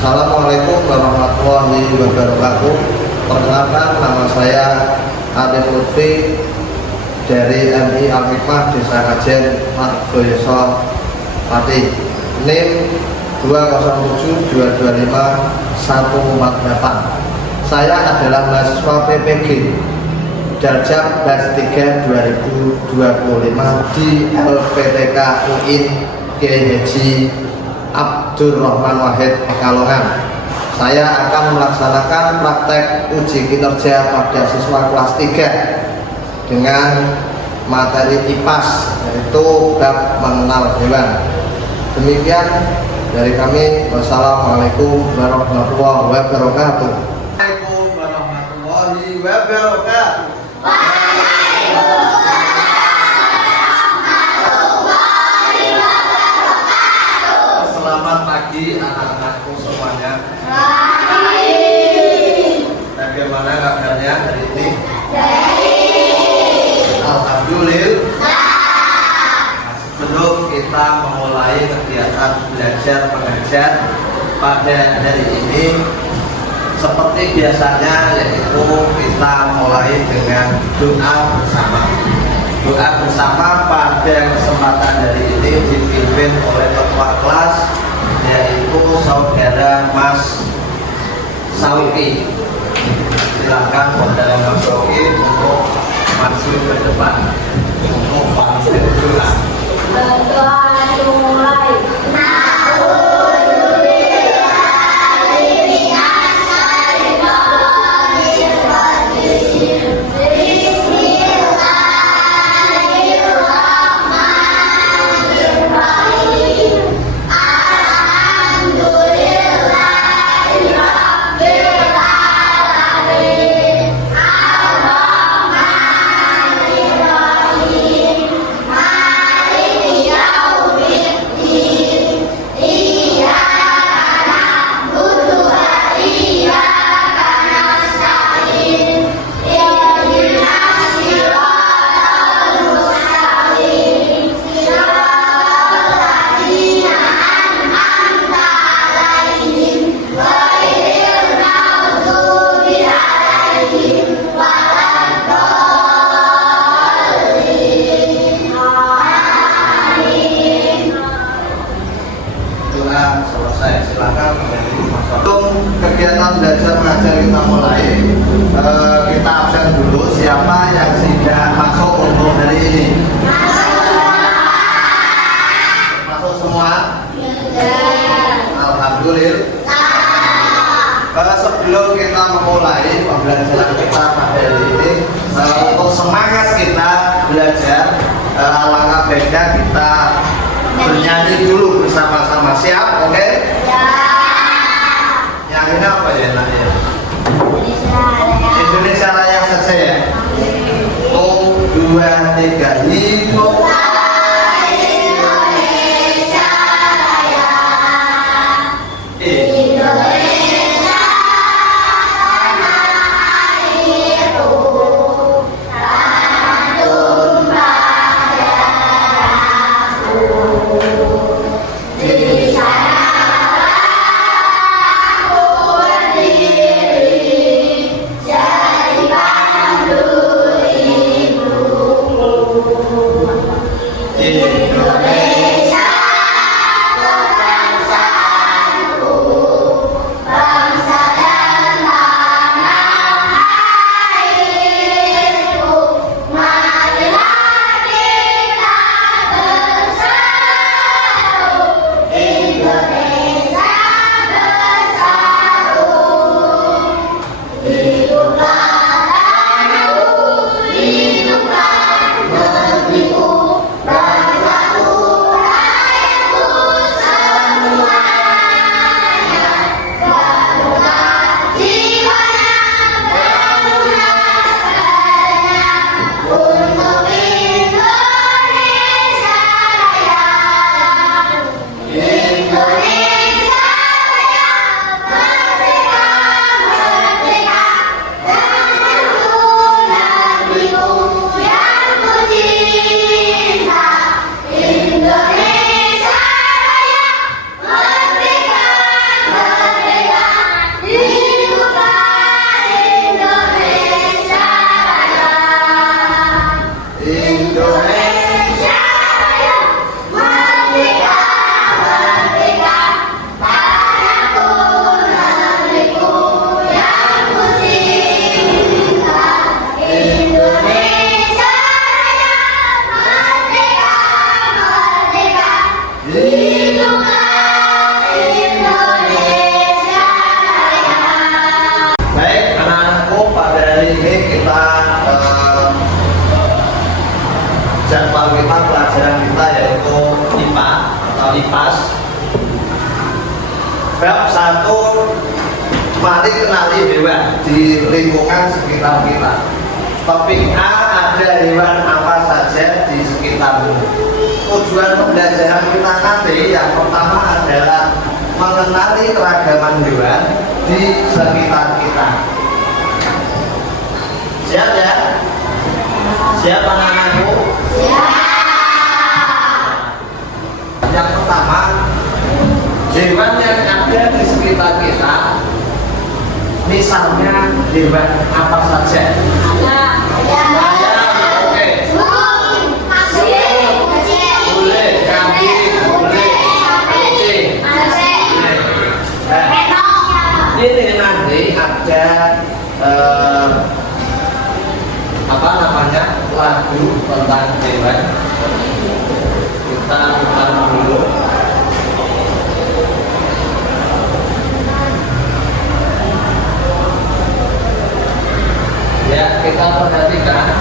Assalamualaikum warahmatullahi wabarakatuh. Perkenalkan, nama saya Arif Lutfi dari MI Al-Hikmah Desa Kajen, Margoyoso, Pati. NIM 207225148. Saya adalah mahasiswa PPG Darjat kelas 3 2025 di LPTK UIN Kiai Haji Abdurrahman Wahid Pekalongan. Saya akan melaksanakan praktek uji kinerja pada siswa kelas 3 dengan materi IPAS, yaitu bab mengenal hewan. Demikian dari kami. Wassalamualaikum warahmatullahi wabarakatuh. Waalaikumsalam warahmatullahi wabarakatuh. Selamat pagi anak-anakku semuanya. Bagaimana kabarnya hari ini? Alhamdulillah. Sebelum kita memulai kegiatan belajar mengajar pada hari ini, seperti biasanya, yaitu kita mulai dengan doa bersama. Doa bersama pada kesempatan hari ini dipimpin oleh ketua kelas, yaitu saudara Mas Sauki. Silakan saudara Mas Sauki untuk maju ke depan untuk pamit doa. Berdoa dimulai. Selesai, silakan untuk kegiatan belajar mengajar kita mulai. Kita absen dulu. Siapa yang sudah masuk untuk hari ini? Masuk semua? Alhamdulillah. Sebelum kita memulai pembelajaran kita pada hari ini, untuk semangat kita belajar, alangkah baiknya kita bernyanyi dulu bersama-sama. Siap? Oke? Nyanyinya apa ya nanti? Indonesia Raya saja ya. 1, 2, 3, hidup Indonesia Raya. Indonesia tanah airku, tanah tumpah darahku. Di sana aku berdiri, jadi pandu hidupku. Bab 1, mari kenali hewan di lingkungan sekitar kita. Topik A, ada hewan apa saja di sekitarmu. Tujuan pembelajaran kita nanti yang pertama adalah mengenali keragaman hewan di sekitar kita. Siap ya? Siap anak-anakku? Yang pertama, hewan yang ada di sekitar kita. Misalnya hewan apa saja? Ayam, oke. Boleh, kambing, boleh, kucing. Ini nanti ada apa namanya, lagu tentang hewan. Kita putar dulu. Ya, kita perhatikan.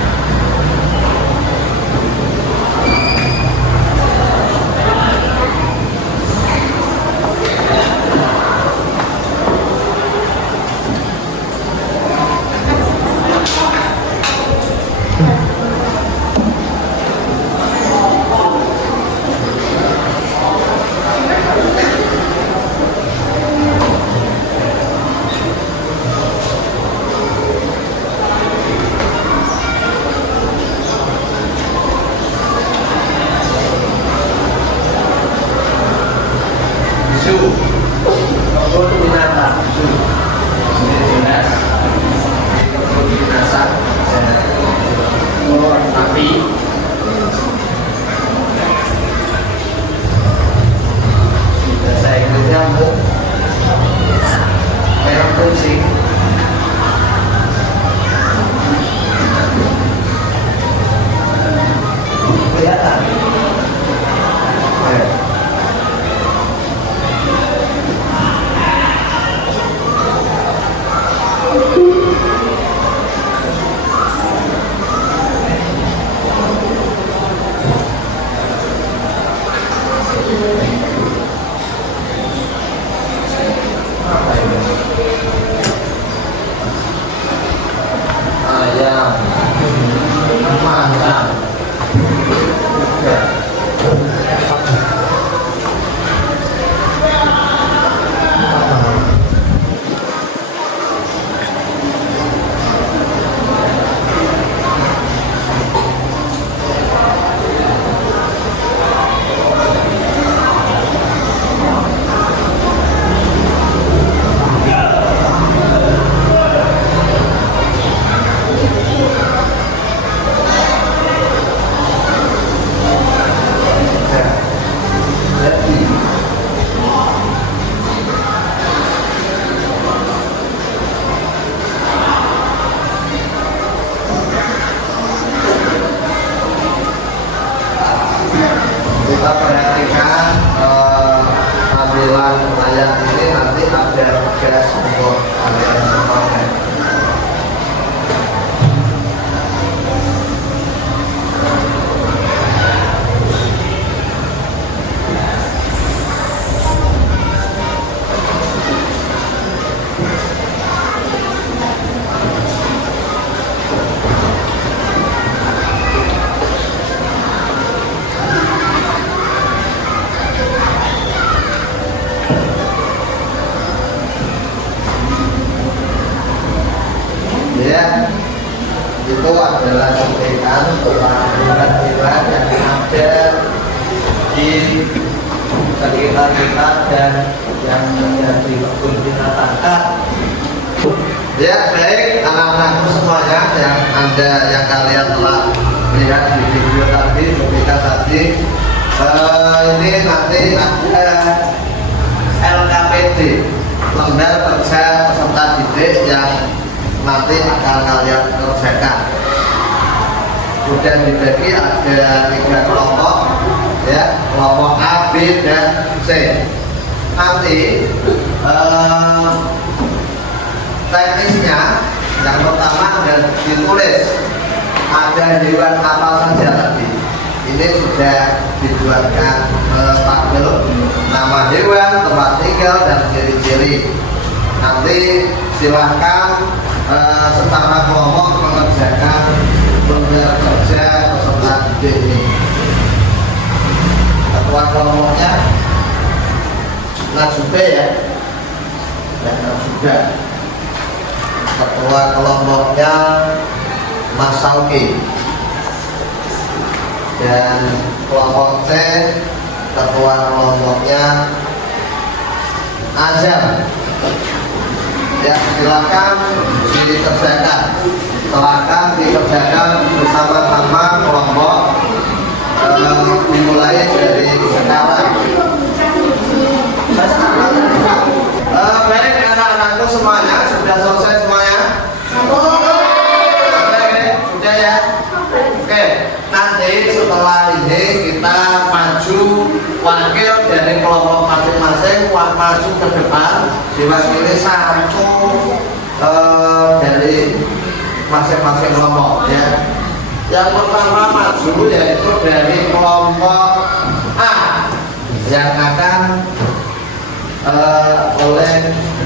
Kita perhatikan tampilan layar ini, nanti ada gas untuk kalian semuanya. Ya, itu adalah contekan tentang hewan-hewan yang ada di sekitar kita dan yang menjadi kebun binatang. Ya, baik anak-anakku semuanya yang kalian telah lihat di video tadi, ketika tadi ini nanti ada LKPD, lembar kerja peserta didik yang nanti akan kalian kerjakan. Sudah dibagi ada 3 kelompok, ya, kelompok A, B, dan C. Nanti teknisnya yang pertama ada ditulis ada hewan apa saja tadi. Ini sudah dibuatkan tabel wakil dan ciri-ciri. Nanti silahkan secara kelompok mengerjakan program kerja peserta didik ini. Ketua kelompoknya Najube ya, Najube. Ketua kelompoknya Mas Sauki. Dan kelompok C, ketua kelompoknya Azam. Ya, silakan dikerjakan bersama-sama kelompok, dimulai dari sekarang. Baik anak-anakku semuanya, sudah selesai semuanya? Sudah ya? Oke, nanti setelah ini kita maju wakil dari kelompok masing-masing, maju ke depan, diwakili satu dari masing-masing kelompok ya. Yang pertama maju yaitu dari kelompok A yang akan oleh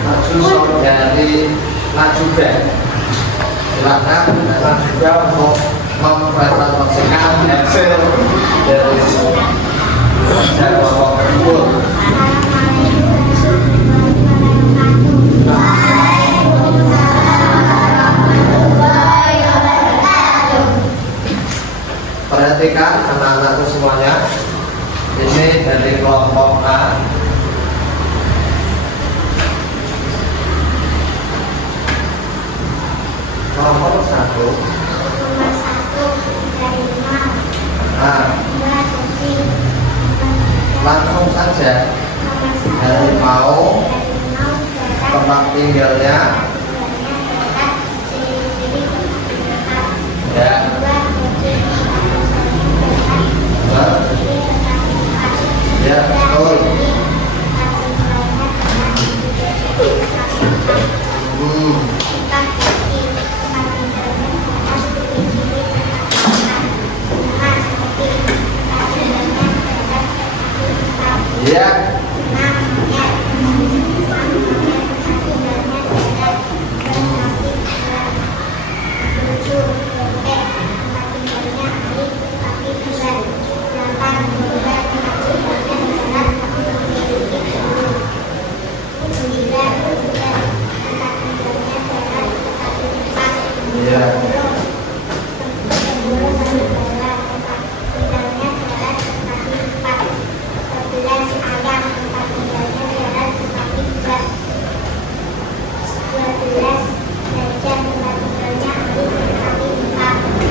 maju saudari Najube. Silakan Najube untuk mempresentasikan hasil dari kerja kelompok tersebut. Perhatikan anak-anakku semuanya, ini dari kelompok A. Nomor 1 dari Mal. Nah, langsung saja dari mau tempat tinggalnya ya. Ya, betul. Ya.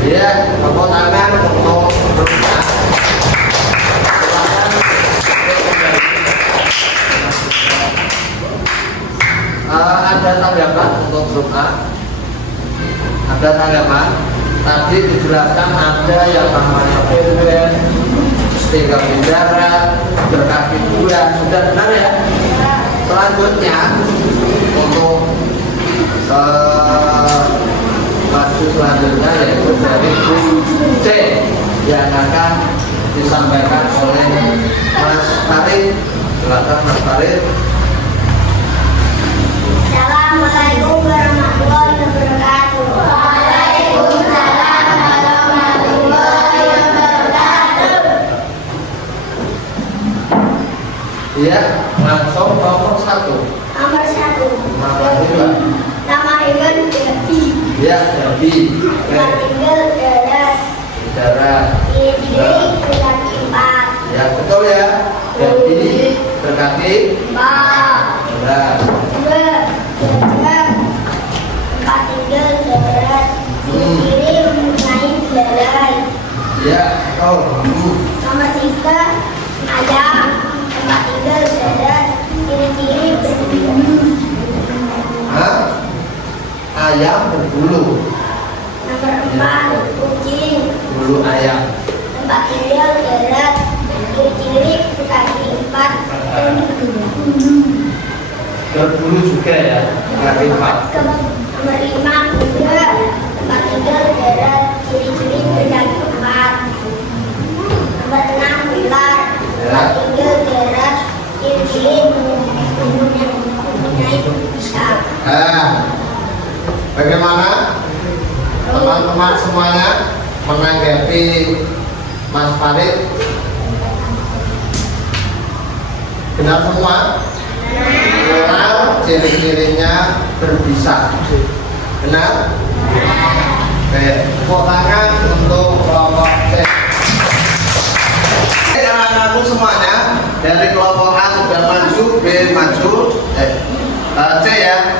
Ya, tepuk tangan untuk grupnya. Ada tanggapan untuk grup A? Ada tanggapan? Tadi dijelaskan ada yang namanya PWN, tinggal di darat, berkaki dua, sudah benar ya? Selanjutnya untuk maju selanjutnya yaitu dari grup C yang akan disampaikan oleh Mas Farid. Silakan Mas Farid. Assalamualaikum warahmatullahi wabarakatuh. Waalaikumsalam warahmatullahi wabarakatuh. Iya, langsung nomor 1. Nomor 1. Nama juga. Nama Iwan Devi. Ya, Devi. Tempat tinggal darat. Darat. Diri berkaki 4. Ya, betul ya. Devi berkaki 4. darat. 2. Tempat tinggal darat. Diri naik jalan. Ya, betul. Nomor 3. Ayam. Tempat tinggal darat. Diri berbulu. Hah? Ayam berbulu. Nomor 4. Kucing. Bulu ayam. Tempat tinggal darat. Diri berkaki 4 dan berbulu. Berbulu juga ya, kaki 4. Nomor 5. Kuda. Tempat tinggal darat. Ciri-ciri berkaki 4. Nomor 6. Ular. Tempat tinggal darat. Ciri-ciri Berarti Mas Farid benar semua? Benar, ciri-cirinya berbisa. Benar? Oke, tepuk tangan untuk kelompok C. Anak-anakku semuanya dari kelompok A sudah maju, B maju, C ya,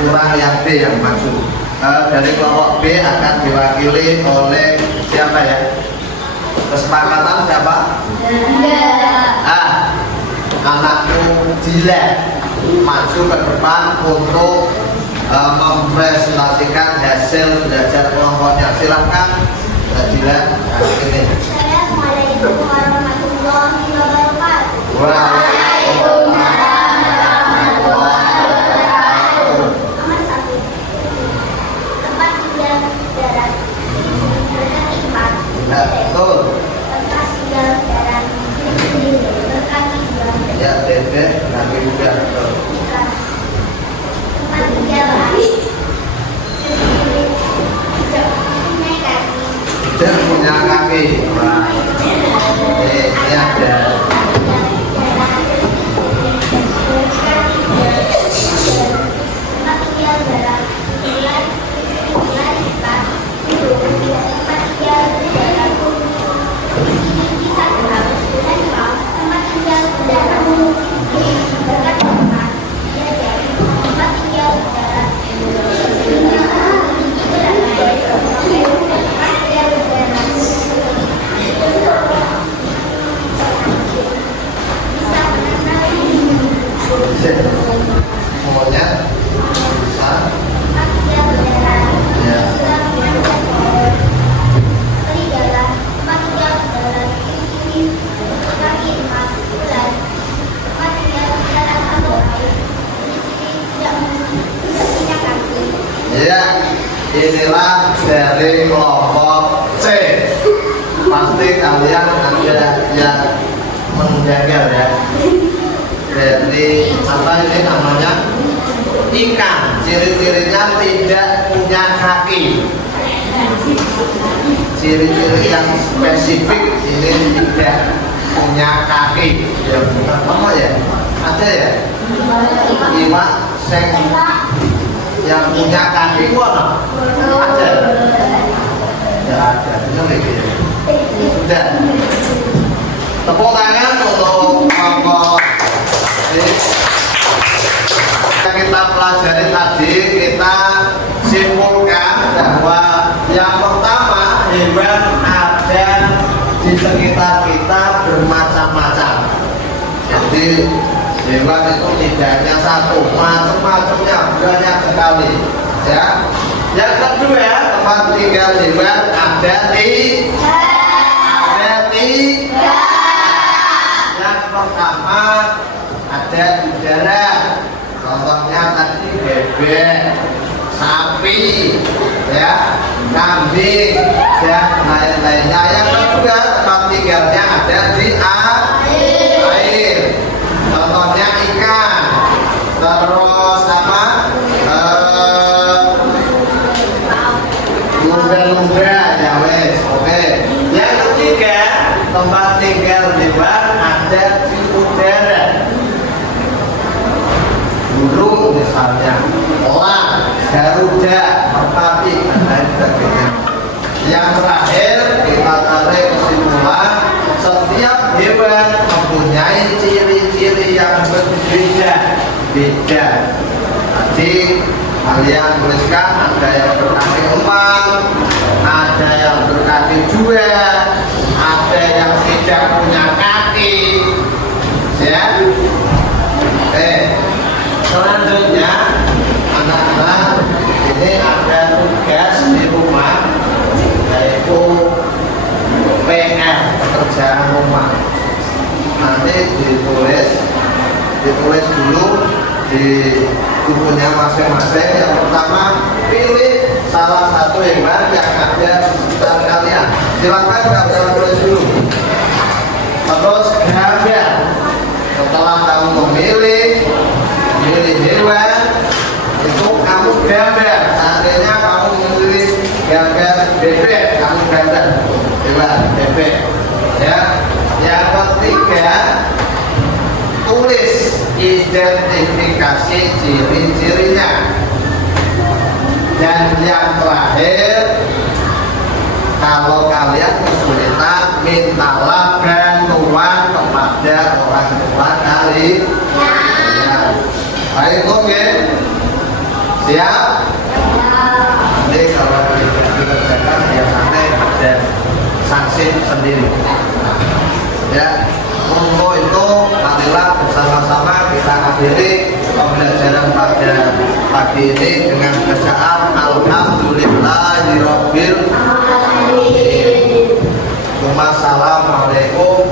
kurang yang B yang maju. Dari kelompok B akan diwakili oleh siapa ya? Kesepakatan siapa? Anakku Dila maju ke depan untuk mempresentasikan hasil belajar kelompoknya. Silahkan Dila. Ini. Assalamualaikum warahmatullahi wabarakatuh. Waalaikumsalam warahmatullahi wabarakatuh. Nomor 1. Tempat tinggal darat berkaki 4. Betul. Tempat tinggal darat berkaki 2. Ya, Dede, nanti juga. Tempat tinggal air Dia punya kaki. Wah, ini ada. Semuanya bisa. Ya. Ya, inilah dari kelompok C. Pasti kalian ada yang menjaga ya. Dari apa ini namanya? Ikan. Ciri-cirinya tidak punya kaki. Ciri-ciri yang spesifik ini tidak punya kaki. Ya bukan apa ya? Ada ya? Iwak seng yang punya kaki mana? Ada. Ya ada. Sudah. Tepuk tangan untuk kelompok yang kita pelajari tadi. Kita simpulkan bahwa yang pertama, hewan ada di sekitar kita bermacam-macam. Jadi hewan itu tidak hanya satu, macam-macamnya banyak sekali ya. Yang kedua, tempat tinggal hewan ada tiga. Yang pertama ada udara, contohnya tadi bebek, sapi, ya, kambing, dan lain-lainnya. Yang kedua tempat tinggalnya ada di air, contohnya ikan, terus apa? Lumba-lumba, ya wes, oke. Yang ketiga tempat tinggal hewan ada di udara. Burung misalnya, elang, garuda, merpati, dan lain sebagainya. Yang terakhir kita tarik kesimpulan, setiap hewan mempunyai ciri-ciri yang berbeda-beda. Jadi kalian tuliskan, ada yang berkaki 4, ada yang berkaki 2, ada yang tidak punya kaki, ya. Oke. Selanjutnya, anak-anak, ini ada tugas di rumah, yaitu PR, pekerjaan rumah. Nanti ditulis dulu di bukunya masing-masing. Yang pertama, pilih salah satu hewan yang ada di sekitar kalian. Silakan kalian tulis dulu. Terus gambar. Setelah kamu memilih hewan, itu kamu gambar. Seandainya kamu memilih gambar bebek, kamu gambar. identifikasi ciri-cirinya. Dan yang terakhir, kalau kalian kesulitan, mintalah bantuan kepada orang tua kalian. Baik, oke. Siap? Nanti kalau dikerjakan biasanya ada sanksi sendiri. Ya, untuk itu marilah bersama-sama kita akhiri pembelajaran pada pagi ini dengan bacaan Alhamdulillahirabbil alamin. Wassalamualaikum